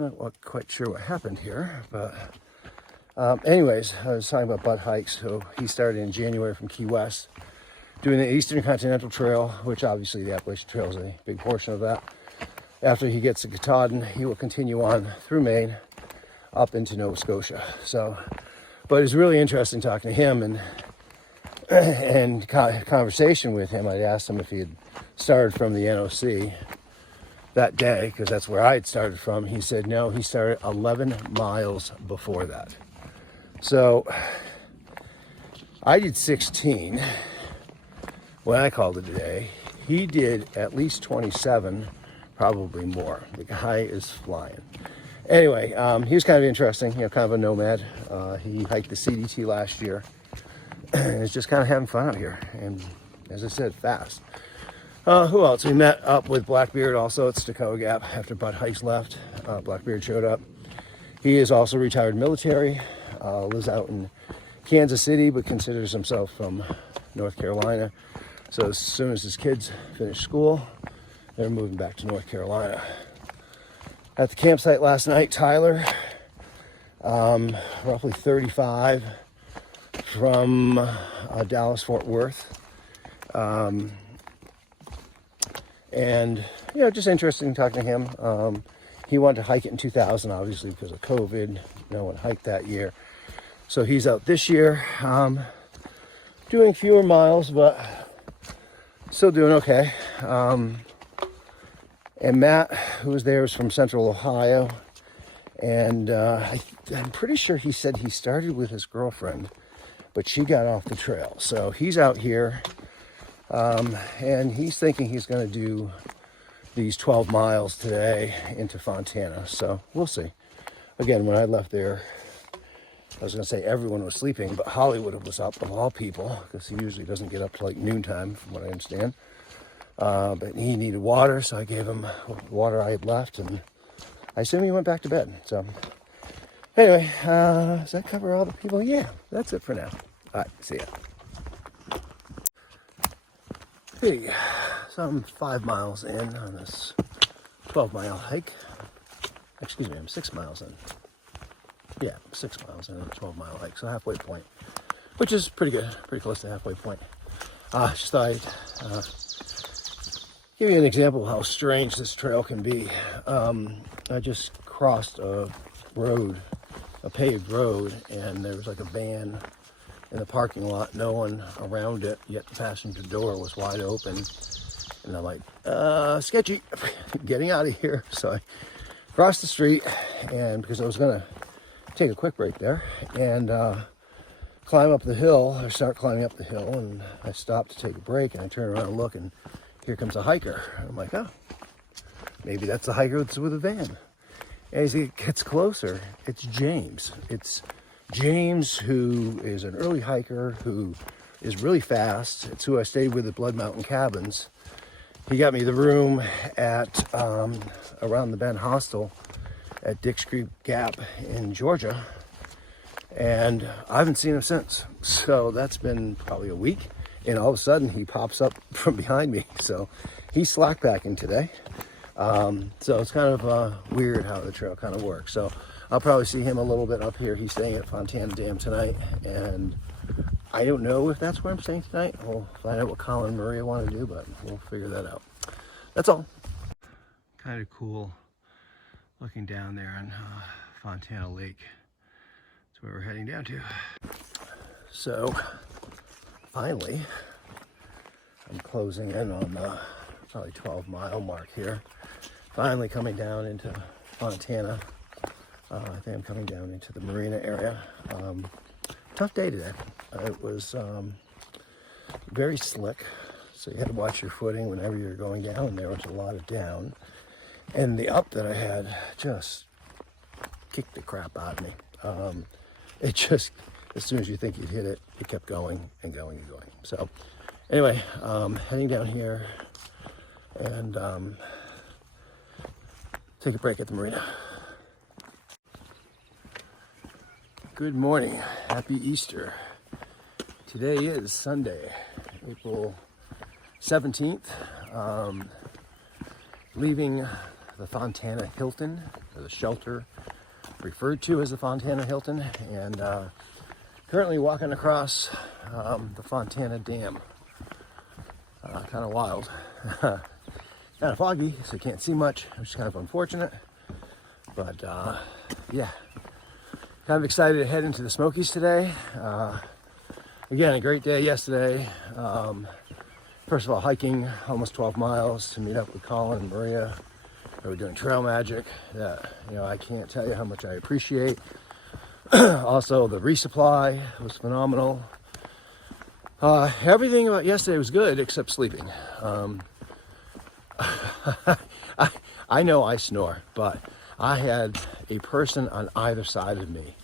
not quite sure what happened here, but anyways, I was talking about Bud hikes. So he started in January from Key West, doing the Eastern Continental Trail, which obviously the Appalachian Trail is a big portion of that. After he gets to Katahdin, he will continue on through Maine up into Nova Scotia. So, but it's really interesting talking to him and conversation with him. I'd asked him if he had started from the NOC that day, because that's where I had started from. He said no, he started 11 miles before that. So I did 16 when I called it a day. He did at least 27, probably more. The guy is flying. Anyway, he was kind of interesting, kind of a nomad. He hiked the CDT last year and is just kind of having fun out here. And as I said, fast. Who else? We met up with Blackbeard also at Stokoe Gap after Bud Hikes left. Blackbeard showed up. He is also retired military, lives out in Kansas City, but considers himself from North Carolina. So as soon as his kids finish school, they're moving back to North Carolina. At the campsite last night, Tyler, roughly 35 from Dallas, Fort Worth. And, just interesting talking to him. He wanted to hike it in 2000, obviously, because of COVID. No one hiked that year. So he's out this year, doing fewer miles, but still doing okay. And Matt, who was there, was from Central Ohio. And I'm pretty sure he said he started with his girlfriend, but she got off the trail. So he's out here. And he's thinking he's going to do these 12 miles today into Fontana. So we'll see. Again, when I left there, I was going to say everyone was sleeping, but Hollywood was up, of all people, because he usually doesn't get up to like noontime, from what I understand. But he needed water, so I gave him water I had left, and I assume he went back to bed. So anyway, does that cover all the people? Yeah, that's it for now. All right, see ya. Hey, so I'm 5 miles in on this 12-mile hike. Excuse me, I'm 6 miles in. Yeah, 6 miles in on a 12-mile hike, so halfway point, which is pretty good, pretty close to halfway point. Just thought I'd give you an example of how strange this trail can be. I just crossed a road, a paved road, and there was like a van in the parking lot, no one around it, yet the passenger door was wide open. And I'm like, sketchy, getting out of here. So I crossed the street, and because I was gonna take a quick break there and climb up the hill, I start climbing up the hill, and I stopped to take a break, and I turn around and look, and here comes a hiker. And I'm like, oh, maybe that's the hiker that's with a van. And as it gets closer, it's James. It's James, who is an early hiker, who is really fast. It's who I stayed with at Blood Mountain Cabins. He got me the room at around the Bend Hostel at Dix Creek Gap in Georgia, and I haven't seen him since. So that's been probably a week, and all of a sudden he pops up from behind me. So he's slackpacking today. So it's kind of weird how the trail kind of works. So I'll probably see him a little bit up here. He's staying at Fontana Dam tonight, and I don't know if that's where I'm staying tonight. We'll find out what Colin and Maria want to do, but we'll figure that out. That's all. Kind of cool looking down there on Fontana Lake. That's where we're heading down to. So finally, I'm closing in on the probably 12-mile mark here. Finally coming down into Fontana. I think I'm coming down into the marina area. Tough day today. It was very slick, so you had to watch your footing whenever you're going down. There was a lot of down, and the up that I had just kicked the crap out of me. It just, as soon as you think you'd hit it, it kept going and going and going. So anyway, heading down here and take a break at the marina. Good morning, happy Easter. Today is Sunday, April 17th. Leaving the Fontana Hilton, or the shelter referred to as the Fontana Hilton, and currently walking across the Fontana Dam. Kind of wild. Kind of foggy, so you can't see much, which is kind of unfortunate. But yeah, kind of excited to head into the Smokies today. Again, a great day yesterday. First of all, hiking almost 12 miles to meet up with Colin and Maria. They were doing trail magic that, you know, I can't tell you how much I appreciate. Also, the resupply was phenomenal. Everything about yesterday was good except sleeping. I know I snore, but I had a person on either side of me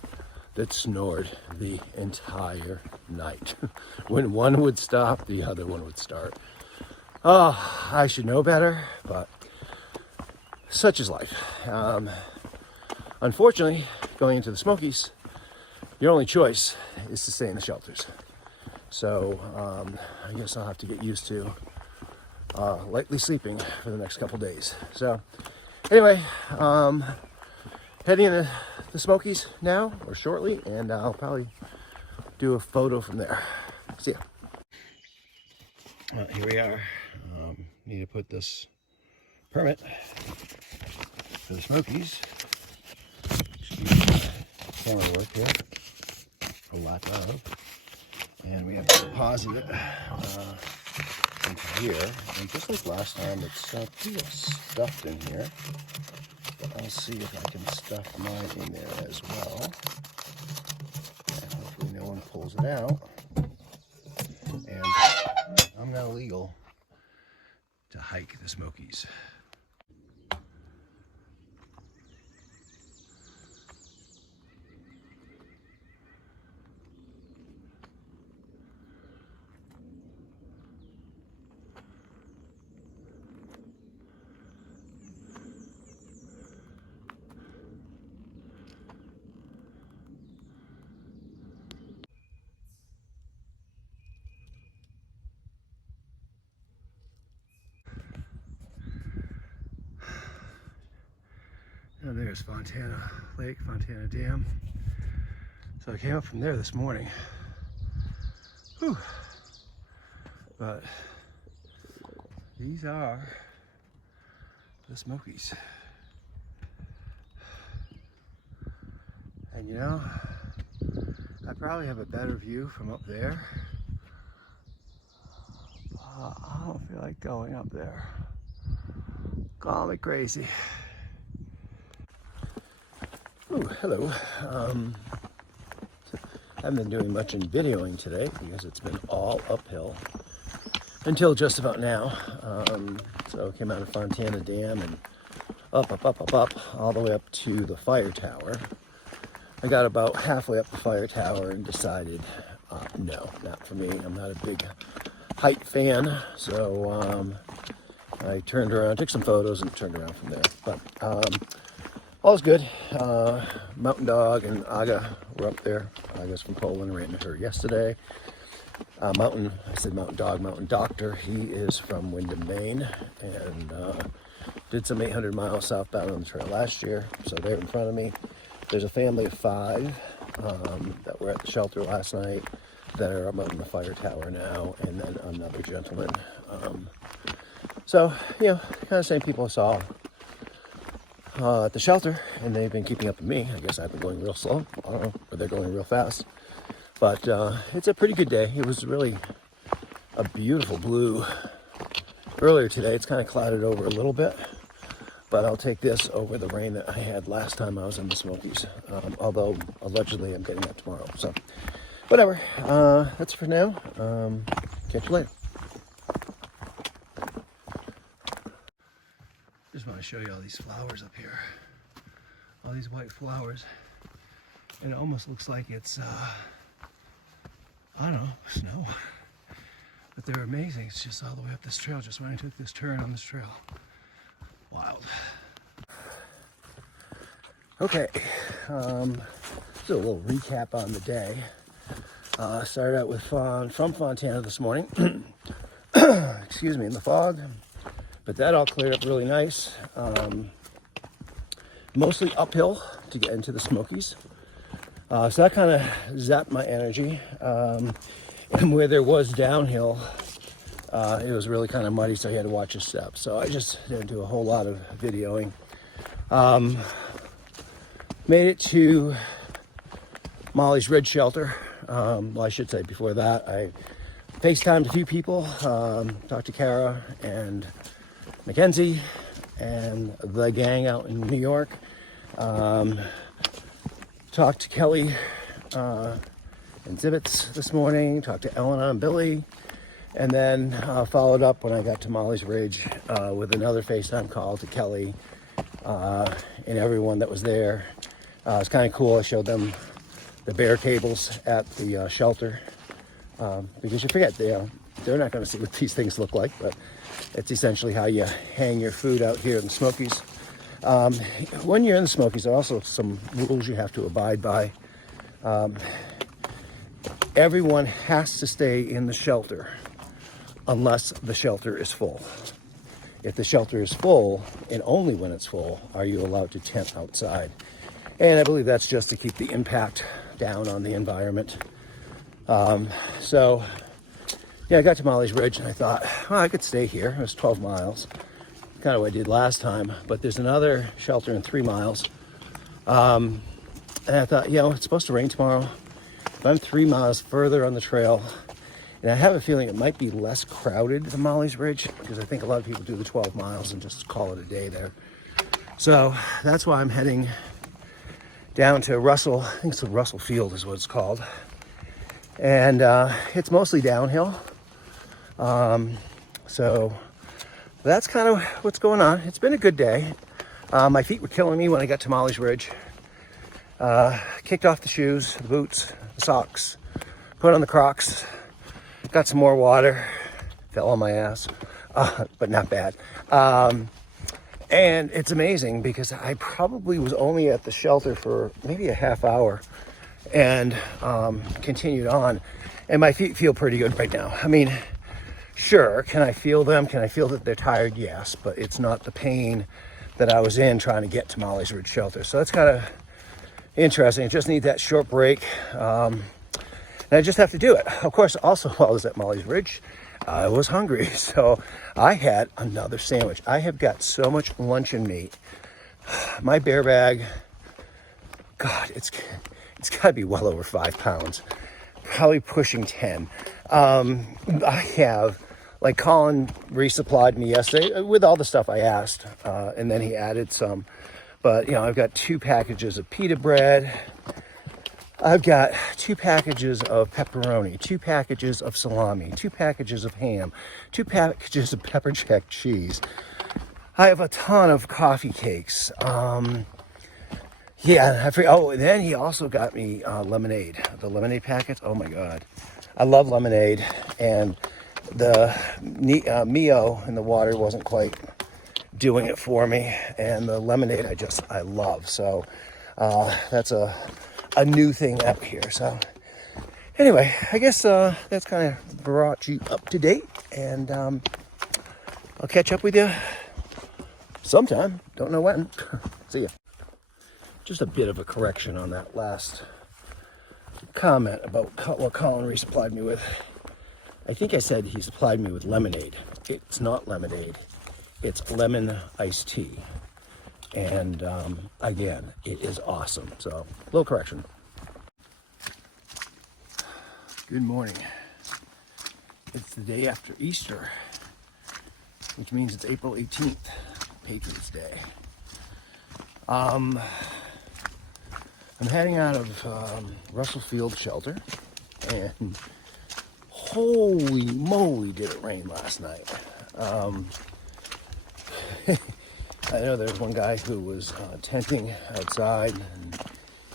that snored the entire night. When one would stop, the other one would start. Oh, I should know better, but such is life. Unfortunately, going into the Smokies, your only choice is to stay in the shelters. So I guess I'll have to get used to lightly sleeping for the next couple days. So anyway, heading into the Smokies now or shortly, and I'll probably do a photo from there. See ya. Here we are. Need to put this permit for the Smokies. Excuse my camera work here, or lack of. And we have to deposit it into here. And just like last time, it's pretty well stuffed in here. But I'll see if I can stuff mine in there as well. And hopefully no one pulls it out. And I'm now legal to hike the Smokies. And there's Fontana Lake, Fontana Dam. So I came up from there this morning. Whew. But these are the Smokies. And you know, I probably have a better view from up there. I don't feel like going up there. Call me crazy. Ooh, hello. Haven't been doing much in videoing today because it's been all uphill until just about now. So I came out of Fontana Dam and up, all the way up to the fire tower. I got about halfway up the fire tower and decided, no, not for me. I'm not a big height fan, so I turned around, took some photos, and turned around from there. But all's good. Mountain Dog and Aga were up there. Aga's from Poland, ran into her yesterday. Mountain Dog, Mountain Doctor, he is from Windham, Maine, and did some 800 miles southbound on the trail last year, so they're in front of me. There's a family of 5 that were at the shelter last night that are up in the fire tower now, and then another gentleman. So, you know, kind of same people I saw at the shelter, and they've been keeping up with me. I guess I've been going real slow. I don't know, or they're going real fast. But it's a pretty good day. It was really a beautiful blue earlier today. It's kind of clouded over a little bit, but I'll take this over the rain that I had last time I was in the Smokies. Although allegedly I'm getting that tomorrow. So whatever. That's for now. Catch you later. Just want to show you all these flowers up here. All these white flowers. And it almost looks like it's, I don't know, snow. But they're amazing. It's just all the way up this trail, just when I took this turn on this trail. Wild. Okay, so a little recap on the day. Started out with from Fontana this morning. Excuse me, in the fog. But that all cleared up really nice. mostly uphill to get into the Smokies. So that kind of zapped my energy. And where there was downhill, it was really kind of muddy, so you had to watch your steps. So I just didn't do a whole lot of videoing. Made it to Molly's Ridge Shelter. Well, I should say before that, I FaceTimed a few people, talked to Kara and Mackenzie and the gang out in New York. Talked to Kelly and Zibbits this morning, talked to Elena and Billy, and then followed up when I got to Molly's Ridge with another FaceTime call to Kelly and everyone that was there. It's kind of cool. I showed them the bear tables at the shelter because you forget they're not going to see what these things look like, but it's essentially how you hang your food out here in the Smokies. When you're in the Smokies, there are also some rules you have to abide by. Everyone has to stay in the shelter unless the shelter is full. If the shelter is full, and only when it's full, are you allowed to tent outside. And I believe that's just to keep the impact down on the environment. So, yeah, I got to Molly's Ridge and I thought, well, I could stay here. It was 12 miles. Kind of what I did last time. But there's another shelter in 3 miles. And I thought, it's supposed to rain tomorrow. If I'm 3 miles further on the trail, and I have a feeling it might be less crowded than Molly's Ridge, because I think a lot of people do the 12 miles and just call it a day there. So that's why I'm heading down to Russell. I think it's the Russell Field is what it's called. And it's mostly downhill. So that's kind of what's going on. It's been a good day. My feet were killing me when I got to Molly's Ridge. Kicked off the shoes, the boots, the socks, put on the Crocs, got some more water, fell on my ass, but not bad. And it's amazing because I probably was only at the shelter for maybe a half hour and continued on. And my feet feel pretty good right now. I mean, sure, can I feel them? Can I feel that they're tired? Yes, but it's not the pain that I was in trying to get to Molly's Ridge Shelter. So that's kind of interesting. I just need that short break. And I just have to do it. Of course, also while I was at Molly's Ridge, I was hungry. So I had another sandwich. I have got so much luncheon meat. My bear bag, God, it's got to be well over 5 pounds. Probably pushing 10. I have, like Colin resupplied me yesterday with all the stuff I asked. And then he added some. But, I've got 2 packages of pita bread. I've got 2 packages of pepperoni, 2 packages of salami, 2 packages of ham, 2 packages of pepper jack cheese. I have a ton of coffee cakes. And then he also got me lemonade. The lemonade packets, oh my God. I love lemonade. And the Mio in the water wasn't quite doing it for me. And the lemonade I love. So that's a new thing up here. So anyway, I guess that's kind of brought you up to date, and I'll catch up with you sometime. Don't know when. See ya. Just a bit of a correction on that last comment about what Colin resupplied me with. I think I said he supplied me with lemonade. It's not lemonade. It's lemon iced tea. And again, it is awesome. So, little correction. Good morning. It's the day after Easter, which means it's April 18th, Patriots Day. I'm heading out of Russell Field Shelter, and holy moly did it rain last night. I know there's one guy who was tenting outside, and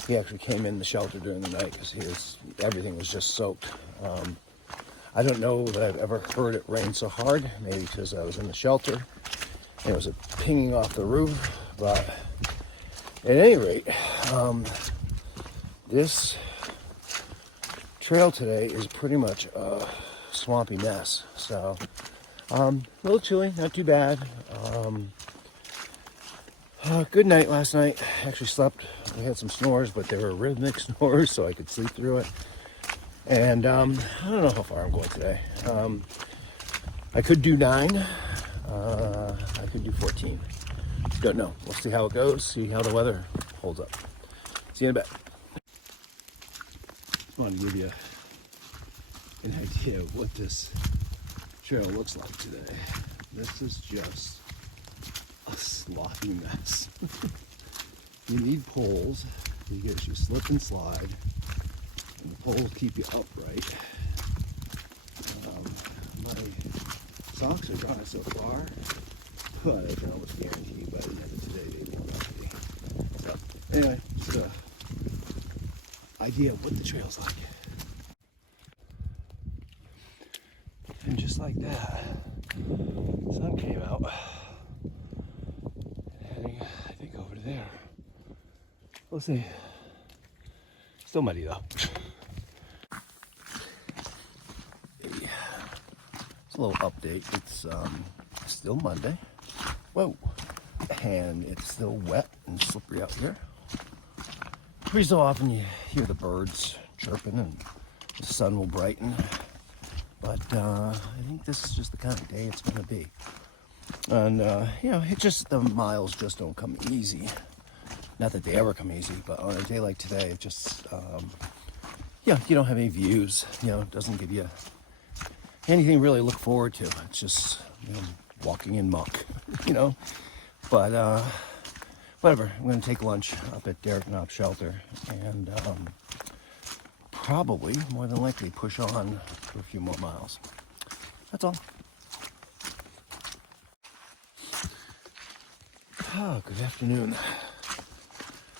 he actually came in the shelter during the night because everything was just soaked. I don't know that I've ever heard it rain so hard, maybe because I was in the shelter and it was pinging off the roof, but at any rate, this trail today is pretty much a swampy mess. So, a little chilly, not too bad. Good night last night. Actually slept. We had some snores, but they were rhythmic snores, so I could sleep through it. And I don't know how far I'm going today. I could do 9. I could do 14. Don't know. We'll see how it goes. See how the weather holds up. See you in a bit. I want to give you an idea of what this trail looks like today. This is just a sloppy mess. You need poles because you slip and slide, and the poles keep you upright. My socks are dry so far, but I can almost guarantee by the end of today they will not be. So anyway, just an idea of what the trail's like. And just like that, the sun came out, heading, I think, over to there. We'll see. Still muddy though. It's a little update. It's still Monday. Whoa. And it's still wet and slippery out here. Every so often you hear the birds chirping and the sun will brighten. But I think this is just the kind of day it's going to be. And, it just, the miles just don't come easy. Not that they ever come easy, but on a day like today, it just, you don't have any views. It doesn't give you anything really to look forward to. It's just, walking in muck, But, whatever. I'm going to take lunch up at Derek Knopf's shelter and probably, more than likely, push on for a few more miles. That's all. Good afternoon.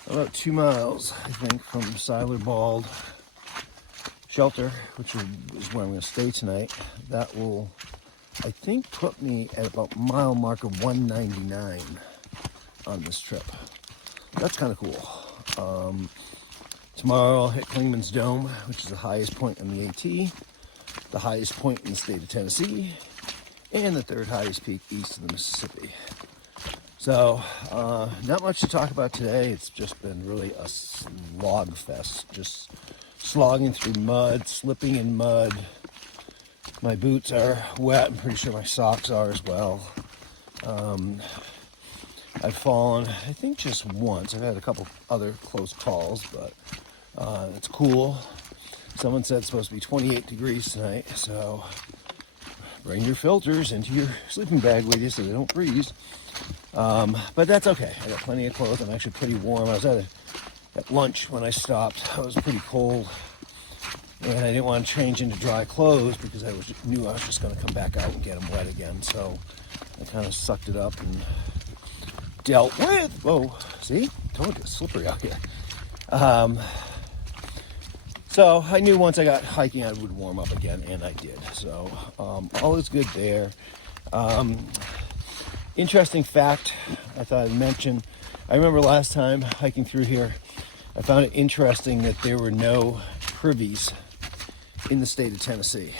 About 2 miles, I think, from Siler Bald shelter, which is where I'm going to stay tonight. That will, I think, put me at about mile marker 199 on this trip. That's kind of cool. Tomorrow I'll hit Clingman's Dome, which is the highest point on the AT, the highest point in the state of Tennessee, and the 3rd highest peak east of the Mississippi. So, not much to talk about today. It's just been really a slog fest, just slogging through mud, slipping in mud. My boots are wet. I'm pretty sure my socks are as well. I've fallen, I think, just once. I've had a couple other close calls, but it's cool. Someone said it's supposed to be 28 degrees tonight, so bring your filters into your sleeping bag with you so they don't freeze. But that's okay. I got plenty of clothes. I'm actually pretty warm. I was at lunch when I stopped. I was pretty cold, and I didn't want to change into dry clothes because I knew I was just going to come back out and get them wet again. So I kind of sucked it up and dealt with. Whoa, see? Told you, it's slippery out here. So I knew once I got hiking I would warm up again, and I did. So all is good there. Interesting fact I thought I'd mention. I remember last time hiking through here, I found it interesting that there were no privies in the state of Tennessee.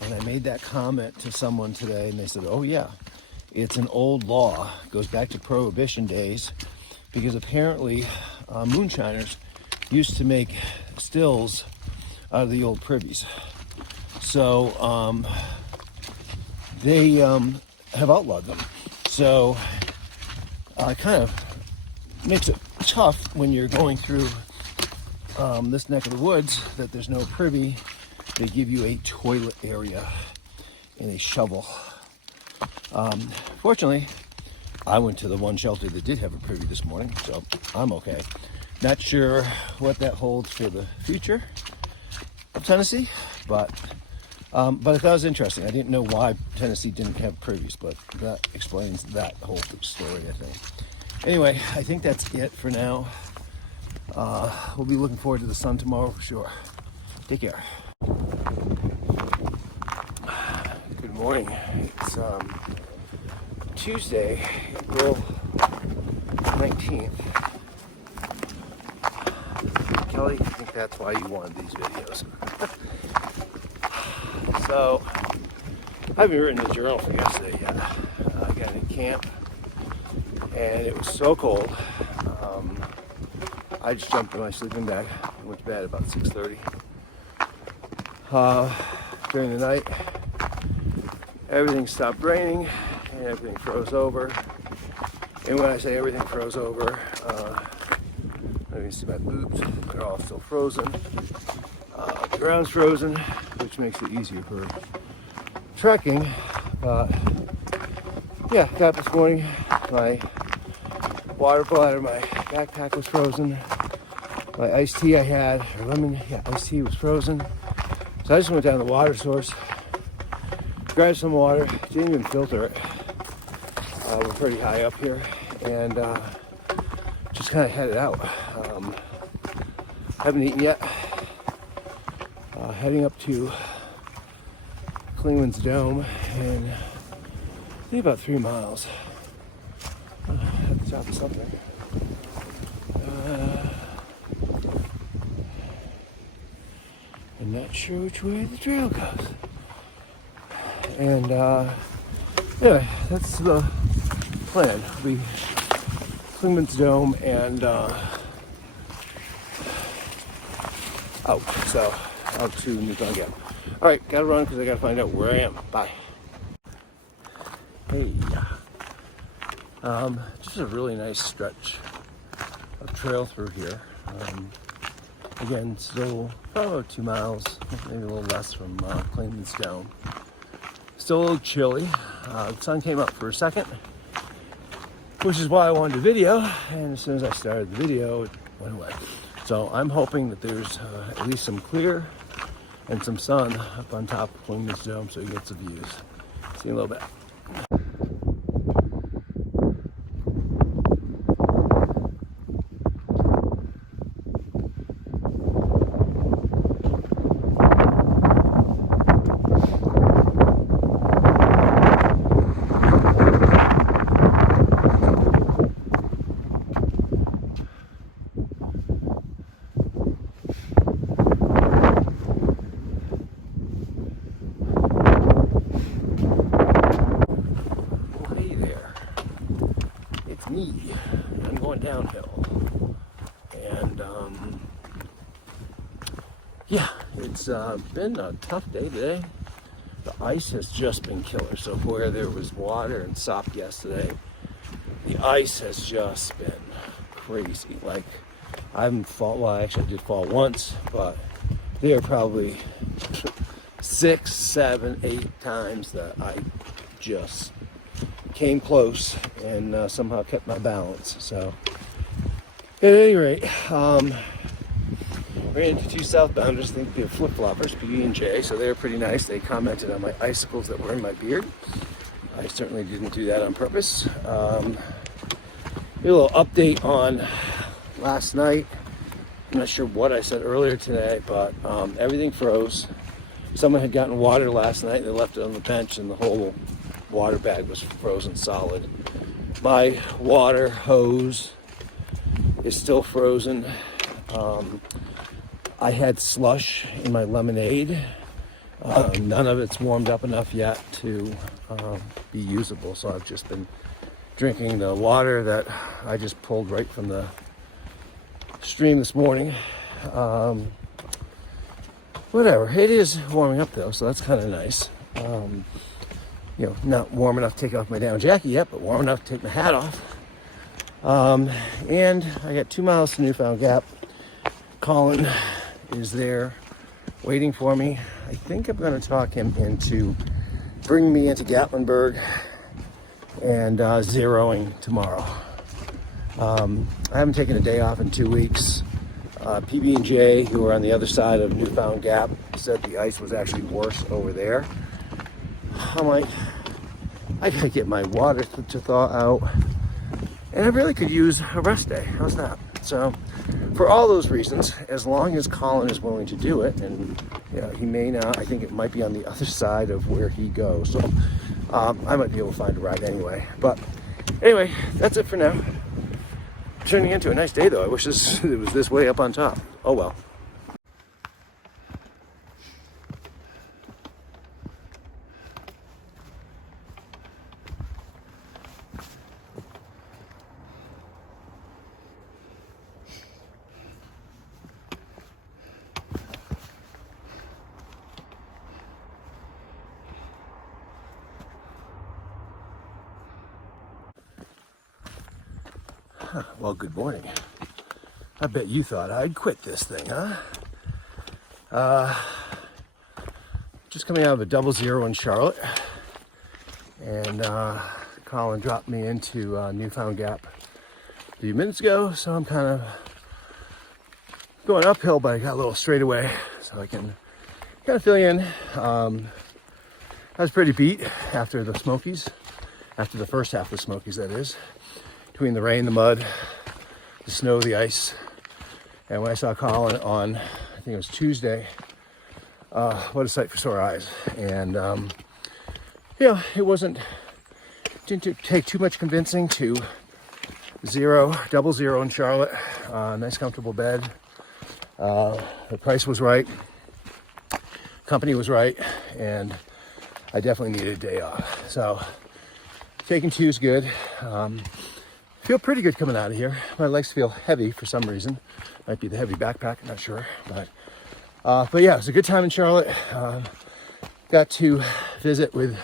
And I made that comment to someone today, and they said, oh yeah, it's an old law. It goes back to Prohibition days, because apparently moonshiners used to make stills out of the old privies. So they have outlawed them. So it kind of makes it tough when you're going through this neck of the woods that there's no privy. They give you a toilet area and a shovel. Fortunately, I went to the one shelter that did have a privy this morning, so I'm okay. Not sure what that holds for the future of Tennessee, but I thought it was interesting. I didn't know why Tennessee didn't have privies, but that explains that whole story, I think. Anyway, I think that's it for now. We'll be looking forward to the sun tomorrow for sure. Take care. Good morning. It's Tuesday, April 19th. Kelly, I think that's why you wanted these videos. So, I haven't written a journal for yesterday yet. I got in camp and it was so cold. I just jumped in my sleeping bag and went to bed about 6:30. During the night, everything stopped raining and everything froze over. And when I say everything froze over, let me see my boobs, they're all still frozen. The ground's frozen, which makes it easier for trekking. But yeah, got up this morning, my water bladder, my backpack was frozen. My iced tea I had, iced tea was frozen. So I just went down to the water source, grabbed some water, didn't even filter it. We're pretty high up here, and just kind of headed out. Haven't eaten yet. Heading up to Klingman's Dome, and I think about 3 miles at the top of something. I'm not sure which way the trail goes. And anyway, that's the plan. We'll be Klingman's Dome and out to Newfound Gap. All right, gotta run because I gotta find out where I am. Bye. Hey, just a really nice stretch of trail through here. Again, still probably about 2 miles, maybe a little less from Klingman's Dome. Still a little chilly. The sun came up for a second, which is why I wanted to video, and as soon as I started the video, it went away. So I'm hoping that there's at least some clear and some sun up on top of Klingman's Dome so you get some views. See you in a little bit. Me. I'm going downhill, and yeah, it's been a tough day today. The ice has just been killer. So where there was water and sop yesterday, the ice has just been crazy. Like I haven't fought. Well, actually, I did fall once, but there are probably 6, 7, 8 times that I just came close and somehow kept my balance. So at any rate, ran into 2 southbounders. I think they're flip-floppers, PB&J, so they're pretty nice. They commented on my icicles that were in my beard. I certainly didn't do that on purpose. A little update on last night. I'm not sure what I said earlier today, but everything froze. Someone had gotten water last night. They left it on the bench, and the whole water bag was frozen solid. My water hose is still frozen. I had slush in my lemonade. None of it's warmed up enough yet to be usable, so I've just been drinking the water that I just pulled right from the stream this morning. Whatever, it is warming up though, so that's kind of nice. You know, not warm enough to take off my down jacket yet, but warm enough to take my hat off. And I got 2 miles to Newfound Gap. Colin is there waiting for me. I think I'm going to talk him into bringing me into Gatlinburg and zeroing tomorrow. I haven't taken a day off in 2 weeks. PB&J, who are on the other side of Newfound Gap, said the ice was actually worse over there. I'm like, I gotta get my water to thaw out, and I really could use a rest day. How's that? So, for all those reasons, as long as Colin is willing to do it, and you know, he may not, I think it might be on the other side of where he goes. So, I might be able to find a ride anyway. But anyway, that's it for now. Turning into a nice day though. I wish it was this way up on top. Oh well. Well, good morning. I bet you thought I'd quit this thing, huh? Just coming out of a 00 in Charlotte, and Colin dropped me into Newfound Gap a few minutes ago, so I'm kind of going uphill, but I got a little straightaway, so I can kind of fill you in. I was pretty beat after the Smokies, after the first half of the Smokies, that is, between the rain, the mud, the snow, the ice. And when I saw Colin on, I think it was Tuesday, what a sight for sore eyes. And yeah, didn't take too much convincing to 00 in Charlotte. Nice comfortable bed. The price was right, company was right, and I definitely needed a day off. So taking two is good. Feel pretty good coming out of here. My legs feel heavy for some reason. Might be the heavy backpack, I'm not sure. But yeah, it was a good time in Charlotte. Got to visit with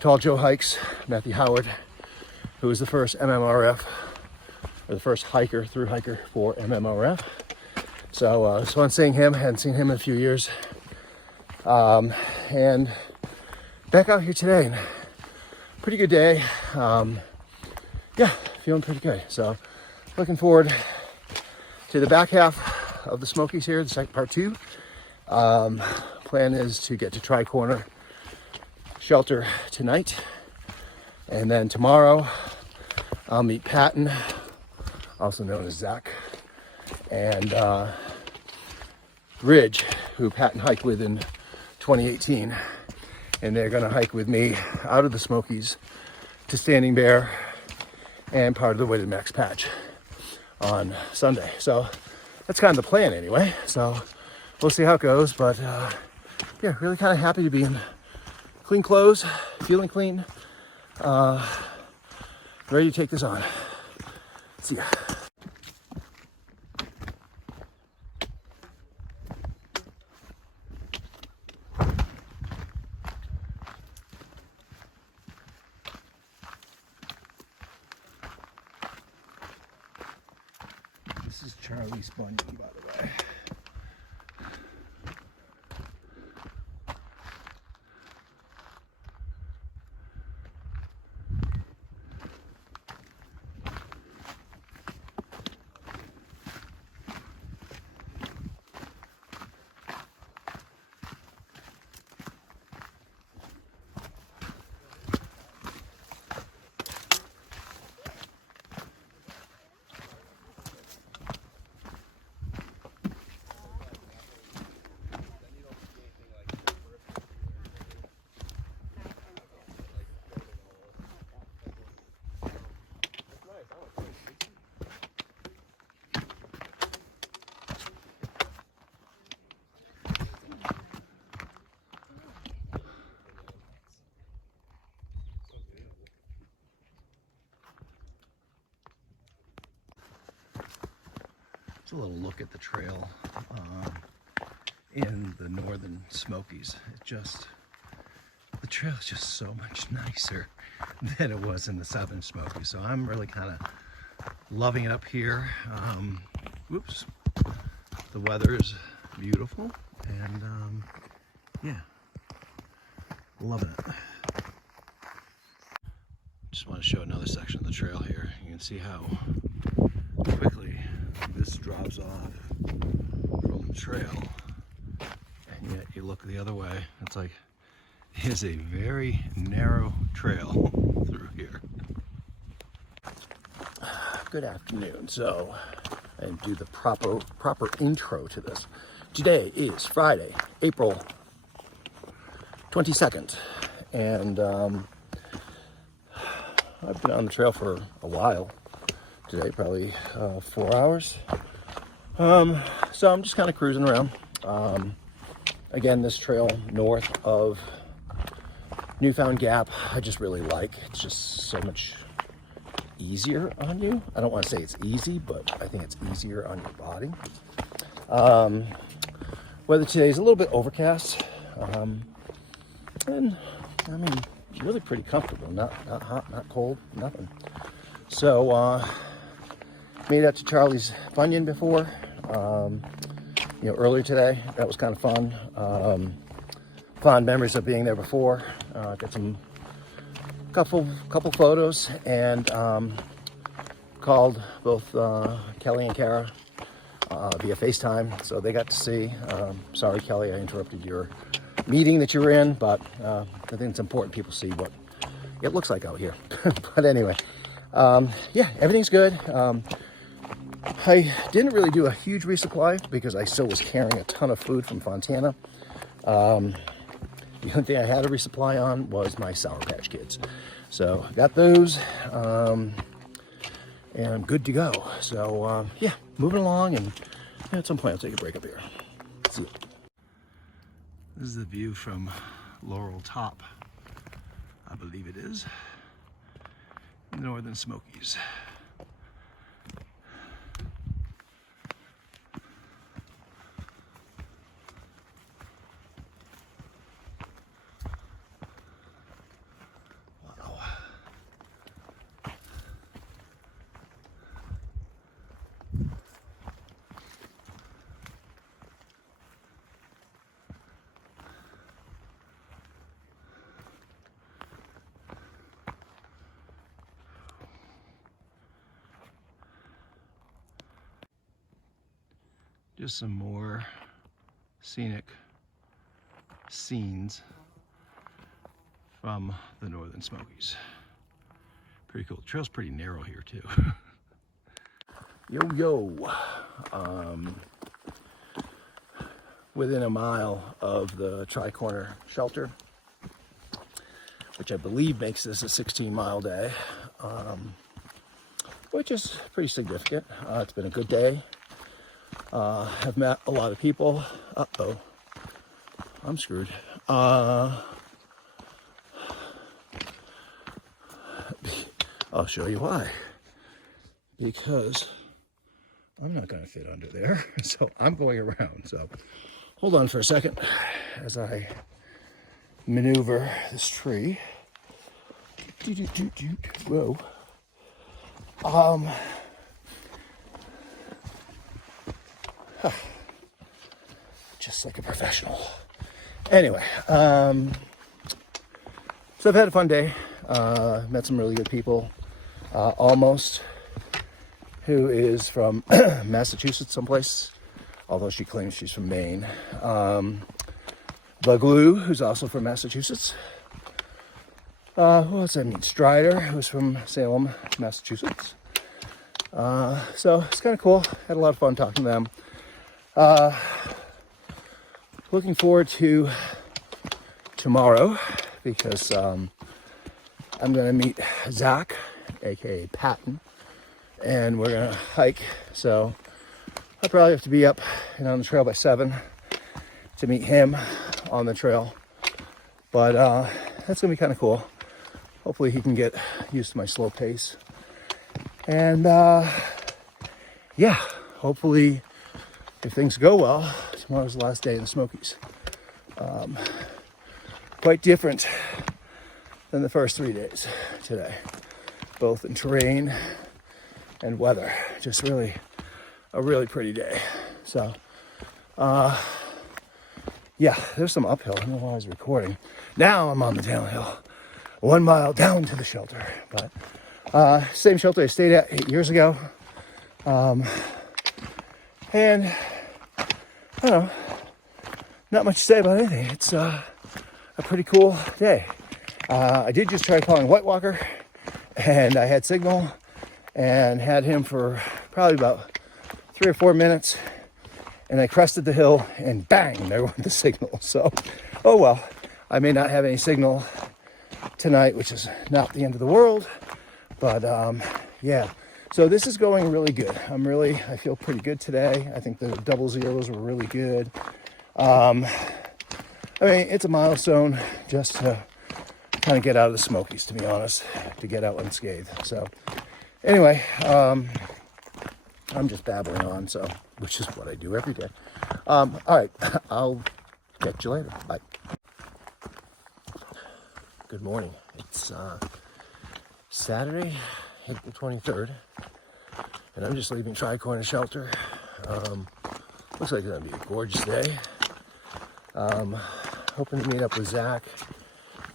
Tall Joe Hikes, Matthew Howard, who was the first MMRF, or the first through hiker for MMRF. So it was fun seeing him. Hadn't seen him in a few years. And back out here today. Pretty good day. Yeah, feeling pretty good. So looking forward to the back half of the Smokies here, the second part 2. Plan is to get to Tri-Corner Shelter tonight. And then tomorrow I'll meet Patton, also known as Zach, and Ridge, who Patton hiked with in 2018. And they're gonna hike with me out of the Smokies to Standing Bear and part of the Weighted Max Patch on Sunday. So that's kind of the plan anyway. So we'll see how it goes. But yeah, really kind of happy to be in clean clothes, feeling clean, ready to take this on. See ya. This is Charlie's Bunyan, by the way. A little look at the trail in the northern Smokies. The trail is just so much nicer than it was in the southern Smokies. So I'm really kind of loving it up here. Whoops. The weather is beautiful, and yeah, loving it. Just want to show another section of the trail here. You can see how quickly this drops off from the trail, and yet you look the other way, it's like it is a very narrow trail through here. Good afternoon. So I do the proper intro to this. Today is Friday, April 22nd, and I've been on the trail for a while. Today, probably 4 hours. So I'm just kind of cruising around. Again, this trail north of Newfound Gap, I just really like. It's just so much easier on you. I don't want to say it's easy, but I think it's easier on your body. Weather today is a little bit overcast, and I mean, really pretty comfortable. Not hot, not cold, nothing. So Made it to Charlie's Bunyan before, earlier today. That was kind of fun. Fond memories of being there before. Got some couple photos, and called both Kelly and Kara via FaceTime, so they got to see. Sorry, Kelly, I interrupted your meeting that you were in, but I think it's important people see what it looks like out here. But anyway, yeah, everything's good. I didn't really do a huge resupply because I still was carrying a ton of food from Fontana. The only thing I had a resupply on was my Sour Patch Kids. So I got those, and I'm good to go. So yeah, moving along, and at some point I'll take a break up here. See ya. This is the view from Laurel Top, I believe it is, Northern Smokies. Just some more scenic scenes from the Northern Smokies. Pretty cool. The trail's pretty narrow here too. Yo. Within a mile of the Tri-Corner shelter, which I believe makes this a 16-mile day, which is pretty significant. It's been a good day. I've met a lot of people. Uh-oh, I'm screwed. I'll show you why. Because I'm not going to fit under there, so I'm going around. So hold on for a second as I maneuver this tree. Whoa. Just like a professional. Anyway, so I've had a fun day. Met some really good people. Almost, who is from Massachusetts someplace, although she claims she's from Maine. Glue, who's also from Massachusetts. Who else I mean? Strider, who's from Salem, Massachusetts. So it's kind of cool. Had a lot of fun talking to them. Looking forward to tomorrow because I'm going to meet Zach, aka Patton, and we're going to hike. So I'll probably have to be up and on the trail by 7 to meet him on the trail. But that's going to be kind of cool. Hopefully he can get used to my slow pace. And yeah, hopefully if things go well, tomorrow's the last day in the Smokies. Quite different than the first 3 days today, both in terrain and weather. Just really a really pretty day. So yeah, there's some uphill. I don't know why I was recording. Now I'm on the downhill, 1 mile down to the shelter. But same shelter I stayed at 8 years ago. And I don't know, not much to say about anything. It's a pretty cool day. I did just try calling White Walker, and I had signal and had him for probably about 3 or 4 minutes, and I crested the hill and bang, there went the signal. So, oh well, I may not have any signal tonight, which is not the end of the world, but yeah. So this is going really good. I feel pretty good today. I think the double zeros were really good. I mean, it's a milestone just to kind of get out of the Smokies, to be honest, to get out unscathed. So anyway, I'm just babbling on, so which is what I do every day. All right, I'll catch you later. Bye. Good morning. It's Saturday, April 23rd. and I'm just leaving Tri-Corner Shelter. Looks like it's gonna be a gorgeous day. Hoping to meet up with Zach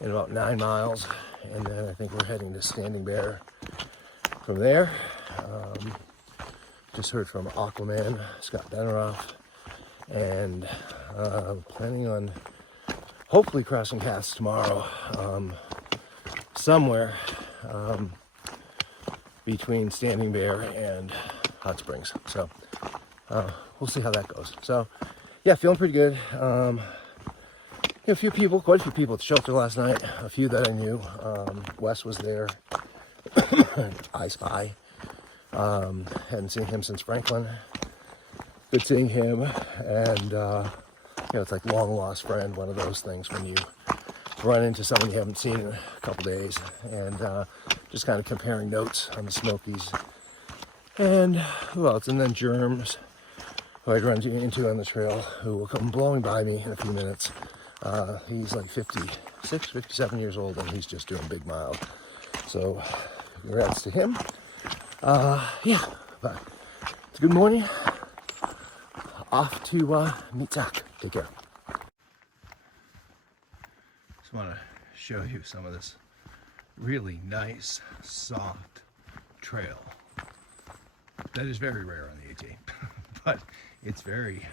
in about 9 miles, and then I think we're heading to Standing Bear from there. Just heard from Aquaman, Scott Benneroff, and planning on hopefully crossing paths tomorrow somewhere between Standing Bear and Hot Springs. So we'll see how that goes. So yeah, feeling pretty good. A few people, quite a few people at the shelter last night, a few that I knew. Wes was there, I Spy. Hadn't seen him since Franklin. Good seeing him, and it's like long lost friend, one of those things when you run into someone you haven't seen in a couple days, and just kind of comparing notes on the Smokies. And who else? And then Germs, who I'd run into on the trail, who will come blowing by me in a few minutes. He's like 56, 57 years old, and he's just doing big miles. So congrats to him. Yeah, but it's a good morning. Off to meet Zach. Take care. Just want to show you some of this really nice, soft trail that is very rare on the AT, but it's very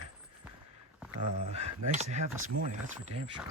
nice to have this morning. That's for damn sure.